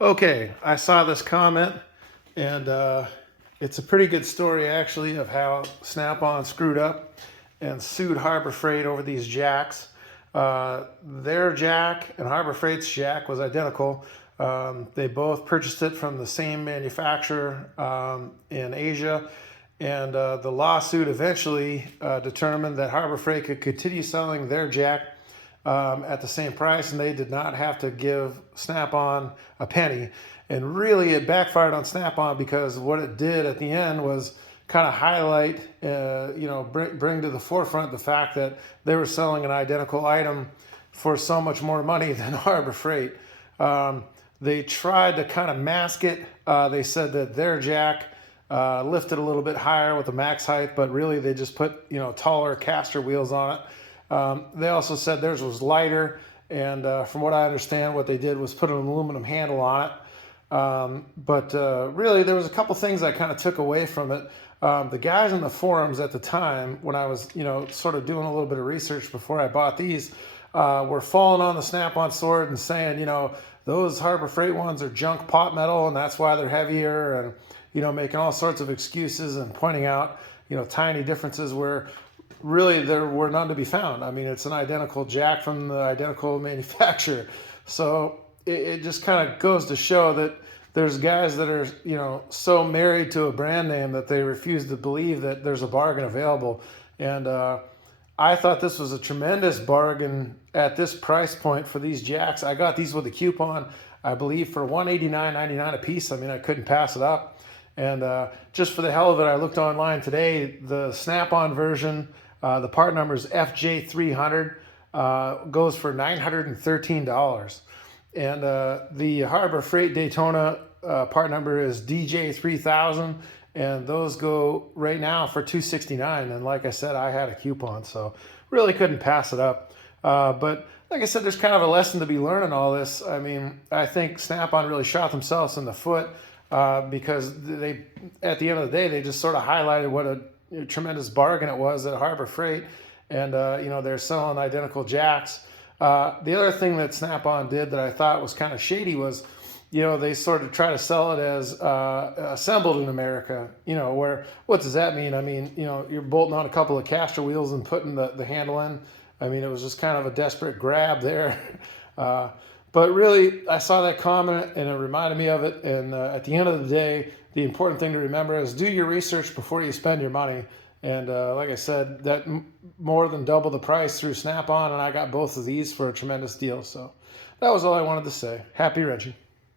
Okay, I saw this comment, and it's a pretty good story actually of how Snap-on screwed up and sued Harbor Freight over these jacks. Their jack and Harbor Freight's jack was identical. They both purchased it from the same manufacturer in Asia, and the lawsuit eventually determined that Harbor Freight could continue selling their jack at the same price, and they did not have to give Snap-on a penny. And really, it backfired on Snap-on because what it did at the end was kind of highlight, bring to the forefront the fact that they were selling an identical item for so much more money than Harbor Freight. They tried to kind of mask it. They said that their jack lifted a little bit higher with the max height, but really they just put taller caster wheels on it. They also said theirs was lighter, and from what I understand, what they did was put an aluminum handle on it. But really, there was a couple things I kind of took away from it. The guys in the forums at the time, when I was sort of doing a little bit of research before I bought these, were falling on the Snap-on sword and saying, those Harbor Freight ones are junk pot metal, and that's why they're heavier, and making all sorts of excuses and pointing out tiny differences where really there were none to be found. I mean, it's an identical jack from the identical manufacturer. So it just kind of goes to show that there's guys that are, so married to a brand name that they refuse to believe that there's a bargain available. And I thought this was a tremendous bargain at this price point for these jacks. I got these with a coupon, I believe, for $189.99 a piece. I mean, I couldn't pass it up. And just for the hell of it, I looked online today. The Snap-on version, the part number is FJ300, goes for $913. And the Harbor Freight Daytona part number is DJ3000, and those go right now for $269. And like I said, I had a coupon, so really couldn't pass it up. But like I said, there's kind of a lesson to be learned in all this. I mean, I think Snap-on really shot themselves in the foot because they, at the end of the day, they just sort of highlighted what a tremendous bargain it was at Harbor Freight, and they're selling identical jacks. The other thing that Snap-on did that I thought was kind of shady was, they sort of try to sell it as assembled in America. Where what does that mean? I mean, you're bolting on a couple of caster wheels and putting the handle in. I mean, it was just kind of a desperate grab there. But really, I saw that comment and it reminded me of it. And at the end of the day, the important thing to remember is do your research before you spend your money. And like I said, that more than double the price through Snap-on, and I got both of these for a tremendous deal. So that was all I wanted to say. Happy Reggie.